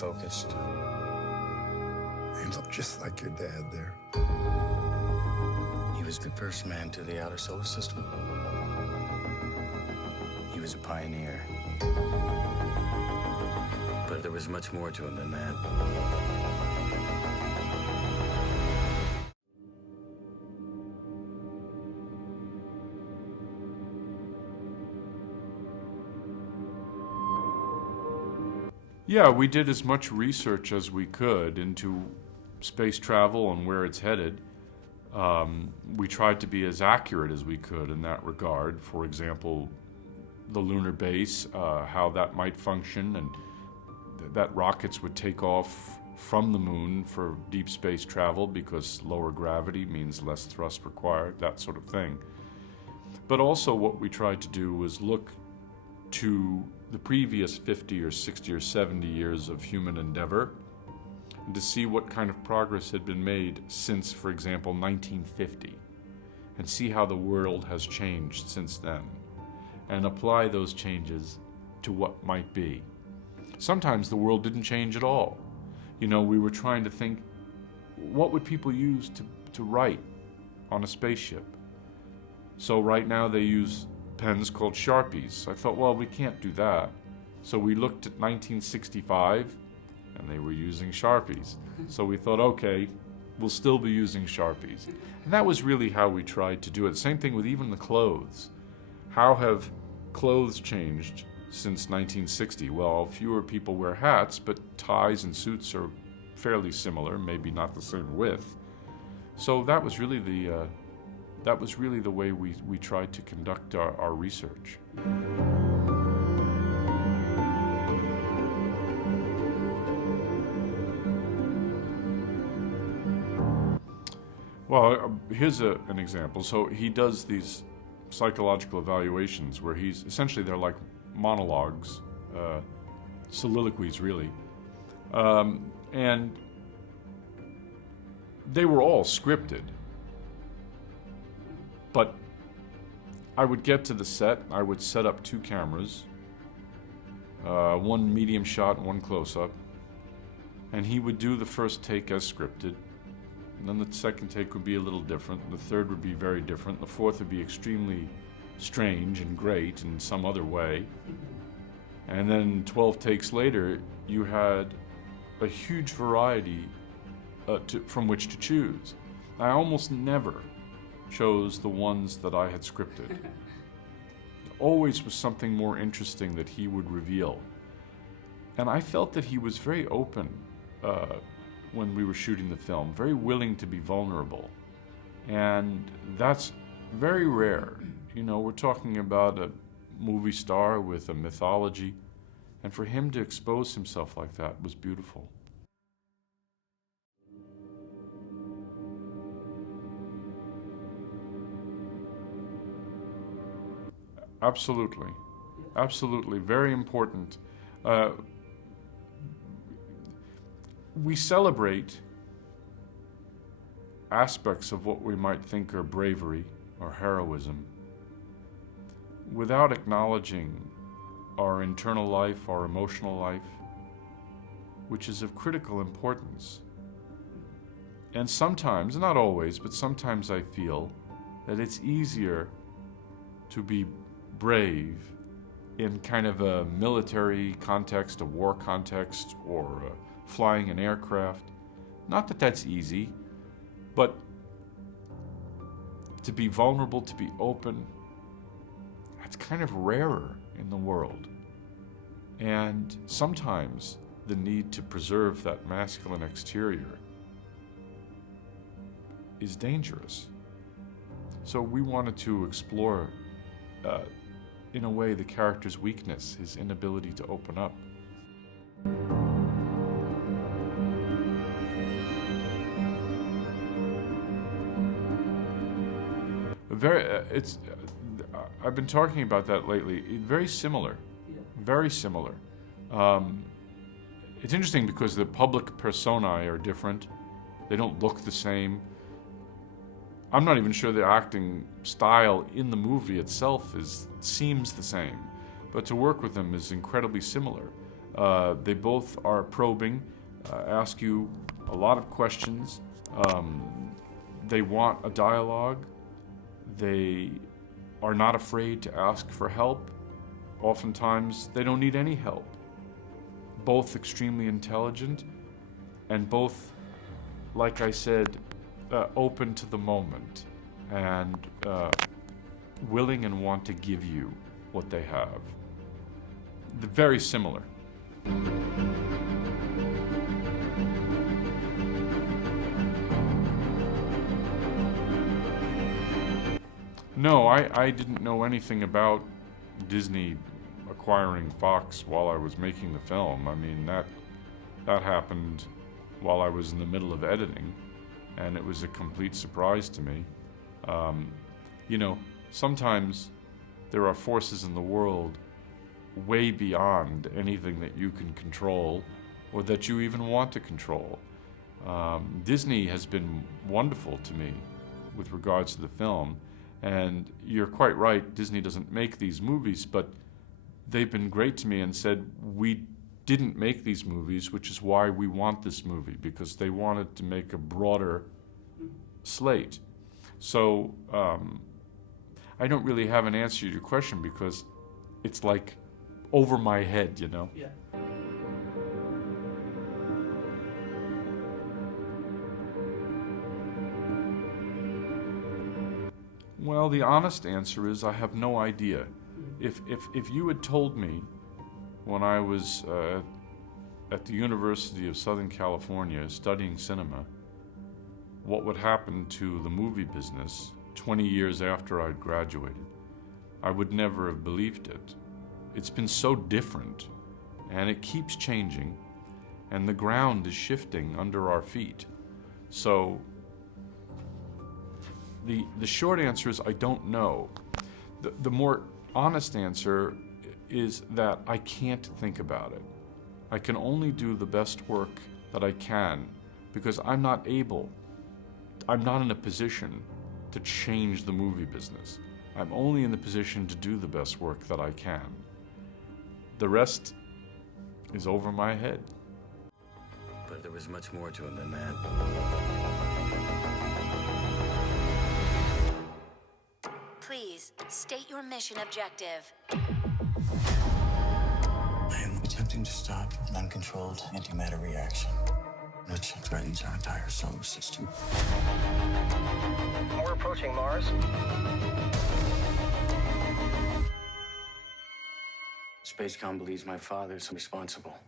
focused. You look just like your dad there. He was the first man to the outer solar system. He was a pioneer. But there was much more to him than that. Yeah, we did as much research as we could into space travel and where it's headed. We tried to be as accurate as we could in that regard. For example, the lunar base, how that might function, and that rockets would take off from the moon for deep space travel because lower gravity means less thrust required, that sort of thing. But also what we tried to do was look to the previous 50 or 60 or 70 years of human endeavor and to see what kind of progress had been made since, for example, 1950, and see how the world has changed since then, and apply those changes to what might be. Sometimes the world didn't change at all. You know, we were trying to think, what would people use to write on a spaceship? So right now they use pens called Sharpies. I thought, well, we can't do that. So we looked at 1965, and they were using Sharpies. So we thought, okay, we'll still be using Sharpies. And that was really how we tried to do it. Same thing with even the clothes. How have clothes changed since 1960? Well, fewer people wear hats, but ties and suits are fairly similar, maybe not the same width. So that was really the way we tried to conduct our research. Well, here's an example. So he does these psychological evaluations where they're like monologues, soliloquies really. And they were all scripted. But I would get to the set, I would set up 2 cameras, one medium shot and one close-up, and he would do the first take as scripted, and then the second take would be a little different, and the third would be very different, and the fourth would be extremely strange and great in some other way. And then 12 takes later, you had a huge variety from which to choose. I almost never chose the ones that I had scripted. Always was something more interesting that he would reveal. And I felt that he was very open when we were shooting the film, very willing to be vulnerable. And that's very rare. You know, we're talking about a movie star with a mythology, and for him to expose himself like that was beautiful. Absolutely. Absolutely. Very important. We celebrate aspects of what we might think are bravery or heroism without acknowledging our internal life, our emotional life, which is of critical importance. And sometimes, not always, but sometimes I feel that it's easier to be brave in kind of a military context, a war context, or flying an aircraft. Not that that's easy, but to be vulnerable, to be open, that's kind of rarer in the world. And sometimes the need to preserve that masculine exterior is dangerous. So we wanted to explore in a way the character's weakness, his inability to open up. I've been talking about that lately. Very similar, very similar. It's interesting because the public personae are different. They don't look the same. I'm not even sure the acting style in the movie itself seems the same, but to work with them is incredibly similar. They both are probing, ask you a lot of questions. They want a dialogue. They are not afraid to ask for help. Oftentimes, they don't need any help. Both extremely intelligent, and both, like I said, open to the moment and willing and want to give you what they have. They're very similar. No, I didn't know anything about Disney acquiring Fox while I was making the film. I mean, that happened while I was in the middle of editing, and it was a complete surprise to me. You know, sometimes there are forces in the world way beyond anything that you can control or that you even want to control. Disney has been wonderful to me with regards to the film. And you're quite right, Disney doesn't make these movies, but they've been great to me and said, we didn't make these movies, which is why we want this movie, because they wanted to make a broader slate. So I don't really have an answer to your question because it's like over my head, you know? Yeah. Well, the honest answer is I have no idea. If you had told me when I was at the University of Southern California studying cinema what would happen to the movie business 20 years after I'd graduated, I would never have believed it. It's been so different, and it keeps changing, and the ground is shifting under our feet. So the short answer is I don't know. The more honest answer is that I can't think about it. I can only do the best work that I can because I'm not in a position to change the movie business. I'm only in the position to do the best work that I can. The rest is over my head. But there was much more to him than that. Please, state your mission objective. I am attempting to stop an uncontrolled antimatter reaction, which threatens our entire solar system. We're approaching Mars. Spacecom believes my father's responsible.